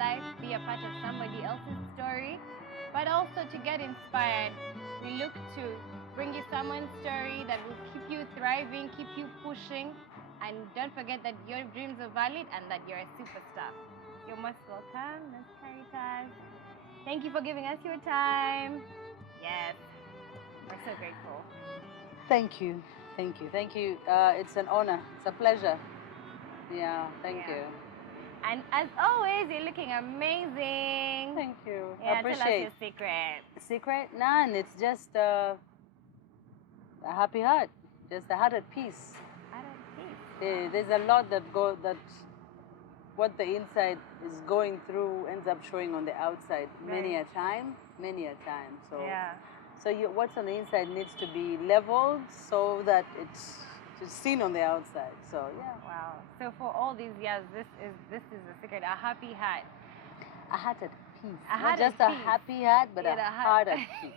life, be a part of somebody else's story, but also to get inspired. We look to bring you someone's story that will keep you thriving, keep you pushing, and don't forget that your dreams are valid and that you're a superstar. You're most welcome, Ms. Karitas. Thank you for giving us your time. Yes, we're so grateful. Thank you. Thank you. Thank you. It's an honor. It's a pleasure. Yeah, thank you. And as always, you're looking amazing. Thank you. Yeah, I appreciate tell us your secret. Secret? None. It's just a happy heart. Just a heart at peace. Heart at peace. There's a lot that what the inside is going through ends up showing on the outside many a time. So yeah. So what's on the inside needs to be leveled so that it's seen on the outside. So yeah. Wow. So for all these years, this is the secret. A happy heart. A heart at peace. Not just a happy heart, but a heart at peace.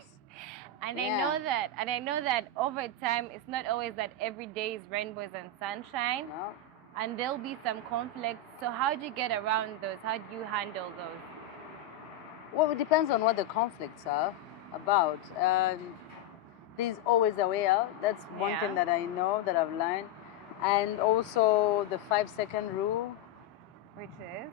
And I know that over time, it's not always that every day is rainbows and sunshine. No. And there'll be some conflicts. So how do you get around those? How do you handle those? Well, it depends on what the conflicts are about. There's always a way out. That's one thing that I know, that I've learned. And also the 5-second rule. Which is?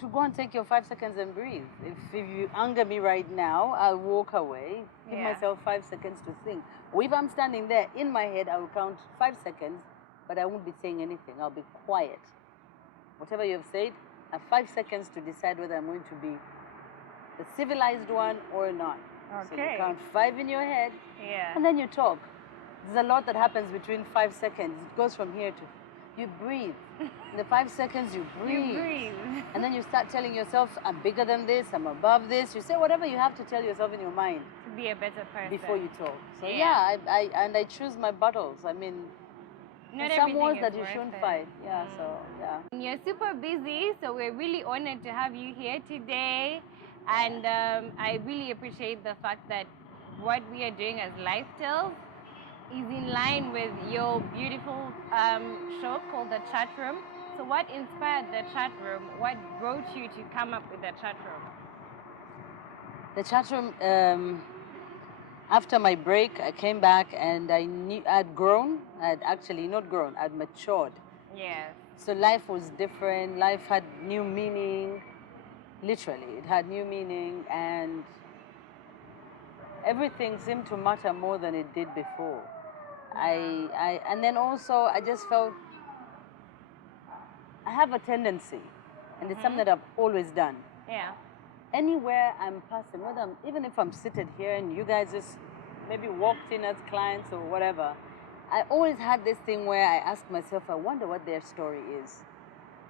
To go and take your 5 seconds and breathe. If you anger me right now, I'll walk away. Give myself 5 seconds to think. Or if I'm standing there, in my head, I will count 5 seconds, but I won't be saying anything. I'll be quiet. Whatever you have said, I have 5 seconds to decide whether I'm going to be the civilized one or not. Okay. So you count 5 in your head, and then you talk. There's a lot that happens between 5 seconds. It goes from here to you breathe. In the 5 seconds, you breathe. You breathe. And then you start telling yourself, I'm bigger than this, I'm above this. You say whatever you have to tell yourself in your mind. To be a better person. Before you talk. So I choose my battles. I mean, not some wars that you shouldn't fight. Yeah, so yeah. You're super busy, so we're really honored to have you here today. And I really appreciate the fact that what we are doing as Life Tales is in line with your beautiful show called The Chat Room. So what inspired The Chat Room? What brought you to come up with The Chat Room? The Chat Room, after my break, I came back and I knew I'd grown. I'd actually not grown, I'd matured. Yes. So life was different. Life had new meaning. Literally, it had new meaning, and everything seemed to matter more than it did before. And then also I just felt I have a tendency, and it's something that I've always done. Yeah. Anywhere I'm passing, even if I'm seated here and you guys just maybe walked in as clients or whatever, I always had this thing where I ask myself, I wonder what their story is.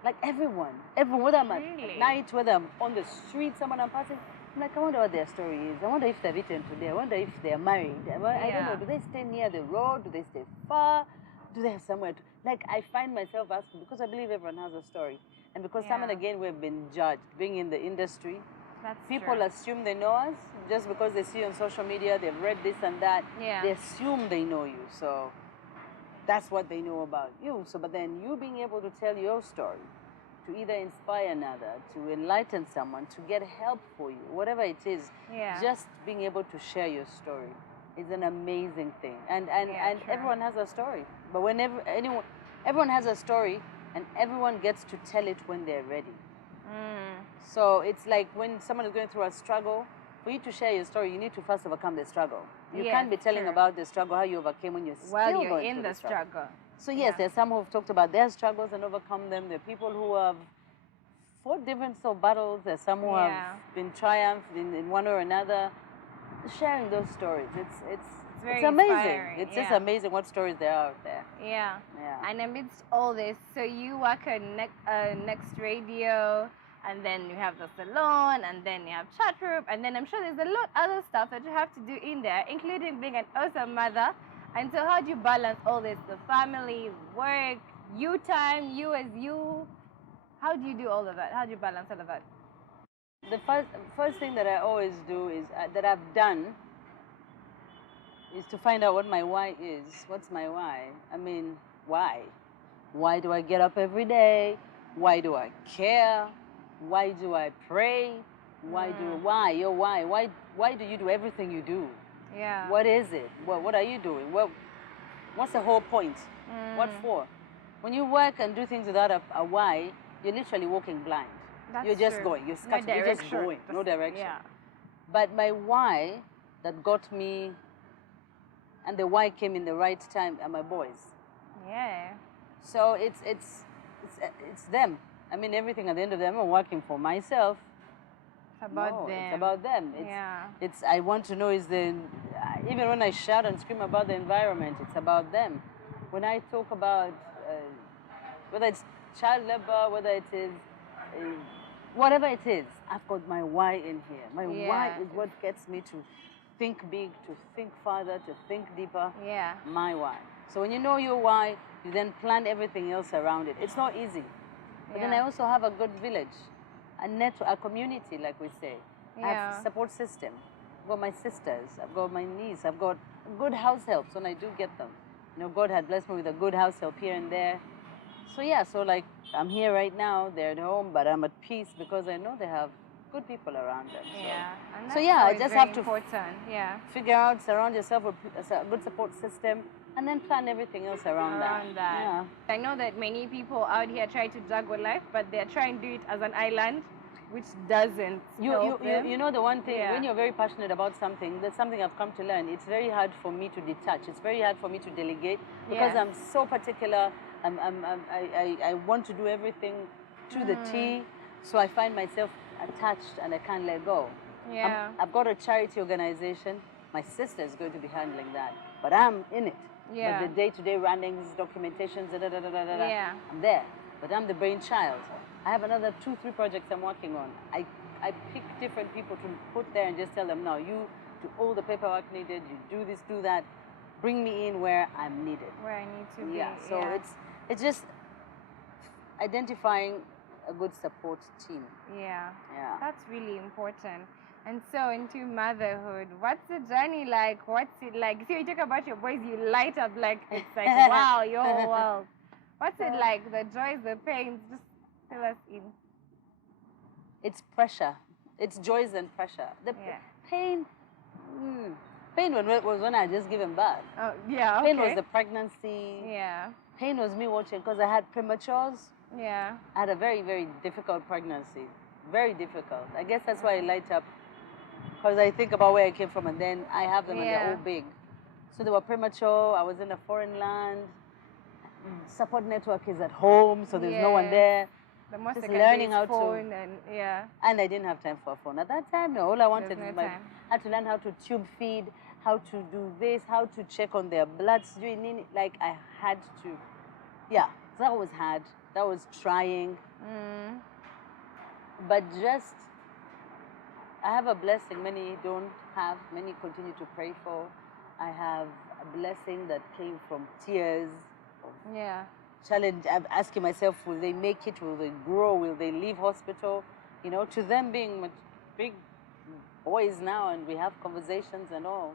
Like everyone, whether I'm at night, whether I'm on the street, someone I'm passing, I'm like, I wonder what their story is. I wonder if they've eaten today. I wonder if they're married. I don't know. Do they stay near the road? Do they stay far? Do they have somewhere to... Like, I find myself asking, because I believe everyone has a story. And because time and again we've been judged, being in the industry. People assume they know us just because they see on social media, they've read this and that. Yeah. They assume they know you. So that's what they know about you. So, but then you being able to tell your story, to either inspire another, to enlighten someone, to get help for you, whatever it is, just being able to share your story is an amazing thing. And everyone has a story. But whenever everyone has a story, and everyone gets to tell it when they're ready. So it's like when someone is going through a struggle, for you to share your story, you need to first overcome the struggle. You can't be telling about the struggle, how you overcame when you're still going through the struggle. So yes, there's some who've talked about their struggles and overcome them. There are people who have fought different sort of battles. There's some who have been triumphed in one or another. Sharing those stories, it's amazing. It's just amazing what stories there are out there. Yeah. And amidst all this, so you work at Next Radio, and then you have the salon, and then you have chat room, and then I'm sure there's a lot other stuff that you have to do in there, including being an awesome mother. And so how do you balance all this, the family, work, you time, you as you? How do you do all of that? How do you balance all of that? The first thing that I always do is, that I've done, is to find out what my why is. What's my why? I mean, why? Why do I get up every day? Why do I care? Why do I pray? Why do you do everything you do? Yeah. What is it? What are you doing? What's the whole point? What for? When you work and do things without a why, you're literally walking blind. That's You're just true. going. You're No scattered. You're just direction. going. No direction. Yeah. But my why that got me, and the why came in the right time, are my boys. Yeah. So it's them. I mean, everything at the end of the day, I'm not working for myself. It's about No, them. it's about them. It's I want to know is the even when I shout and scream about the environment, it's about them. When I talk about whether it's child labor, whether it is whatever it is, I've got my why in here. My why is what gets me to think big, to think farther, to think deeper. Yeah. My why. So when you know your why, you then plan everything else around it. It's not easy. But then I also have a good village, a network, a community, like we say. I have a support system. I've got my sisters, I've got my niece, I've got good house helps when I do get them. You know, God had blessed me with a good house help here and there. So yeah, so like I'm here right now, they're at home, but I'm at peace because I know they have good people around them. So. Yeah. And So yeah, I just have to figure out, surround yourself with a good support system, and then plan everything else around that. Yeah. I know that many people out here try to juggle life, but they're trying to do it as an island, which doesn't help them. You know the one thing, when you're very passionate about something, that's something I've come to learn. It's very hard for me to detach. It's very hard for me to delegate because I'm so particular. I want to do everything to the T, so I find myself attached and I can't let go. Yeah. I've got a charity organization. My sister is going to be handling that, but I'm in it. Yeah. But the day-to-day runnings, documentations, yeah. I'm there. But I'm the brainchild. I have another 2-3 projects I'm working on. I pick different people to put there and just tell them, no, you do all the paperwork needed, you do this, do that. Bring me in where I'm needed. Where I need to be. Yeah, so it's just identifying a good support team. Yeah. Yeah. That's really important. And so into motherhood, what's the journey like? What's it like? See, you talk about your boys, you light up like it's like, wow, your whole world. What's it like? The joys, the pains? Just fill us in. It's pressure. It's joys and pressure. The pain was when I just given birth. Oh, yeah, okay. Pain was the pregnancy. Yeah. Pain was me watching because I had prematures. Yeah. I had a very, very difficult pregnancy. Very difficult. I guess that's why I light up. Because I think about where I came from and then I have them and they're all big. So they were premature. I was in a foreign land. Support network is at home, so there's no one there. The most just learning how phone to. And I didn't have time for a phone. At that time, no. All I wanted was was I had to learn how to tube feed, how to do this, how to check on their bloods. Like I had to. Yeah, that was hard. That was trying. But just, I have a blessing many don't have, many continue to pray for. I have a blessing that came from tears. Challenge, I'm asking myself, will they make it? Will they grow? Will they leave hospital? You know, to them being big boys now and we have conversations and all.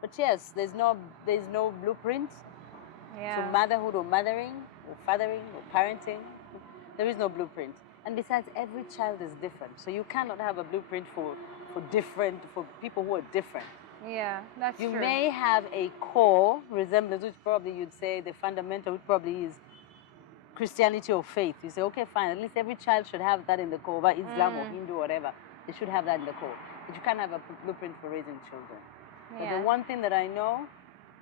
But yes, there's no blueprint to motherhood or mothering or fathering or parenting. There is no blueprint. And besides, every child is different. So you cannot have a blueprint for people who are different. Yeah, that's true. You may have a core resemblance, which probably you'd say the fundamental, which probably is Christianity or faith. You say, okay, fine, at least every child should have that in the core, whether Islam or Hindu or whatever. They should have that in the core. But you can't have a blueprint for raising children. But the one thing that I know,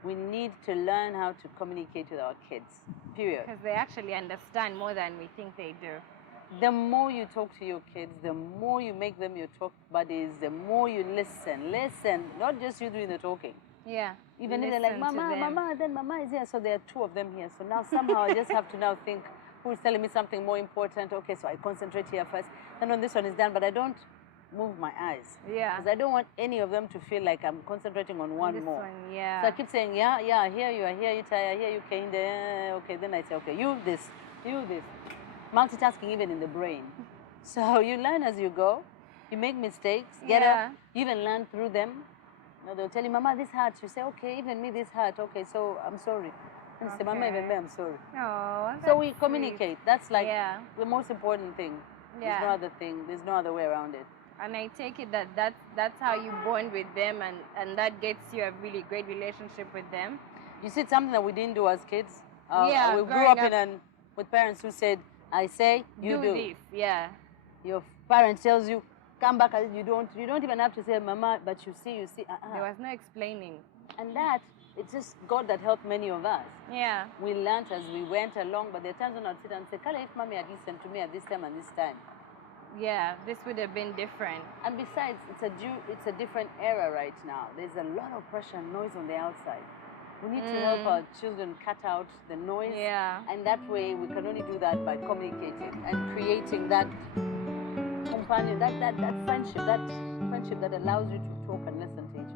we need to learn how to communicate with our kids, period. Because they actually understand more than we think they do. The more you talk to your kids, the more you make them your talk buddies, the more you listen, not just you doing the talking. Yeah. Even if they're like, Mama, then Mama is here. So there are 2 of them here. So now somehow I just have to now think, who is telling me something more important? Okay, so I concentrate here first. Then when this one is done, but I don't move my eyes. Yeah. Because I don't want any of them to feel like I'm concentrating on one more. Yeah. So I keep saying, I hear you, Taya, I hear you, Kende. Okay, then I say, okay, you this. Multitasking even in the brain. So you learn as you go. You make mistakes, get up. You even learn through them. You know, they'll tell you, Mama, this hurts. You say, okay, even me, this hurt. Okay, so I'm sorry. And you say, Mama, even me, I'm sorry. Oh, so we communicate. That's like the most important thing. There's no other thing. There's no other way around it. And I take it that that's how you bond with them, and that gets you a really great relationship with them. You see, it's something that we didn't do as kids. Yeah, we grew up with parents who said, "I say, you do." This. Yeah. Your parent tells you, "Come back," and you don't even have to say, "Mama," but you see. There was no explaining. And that, it's just God that helped many of us. Yeah. We learned as we went along, but there are times when I'd sit and say, "Kala, if Mommy had listened to me at this time and this time." Yeah, this would have been different. And besides, it's a different era right now. There's a lot of pressure and noise on the outside. We need to help our children cut out the noise. Yeah. And that way, we can only do that by communicating and creating that companion, that friendship that allows you to talk and listen to each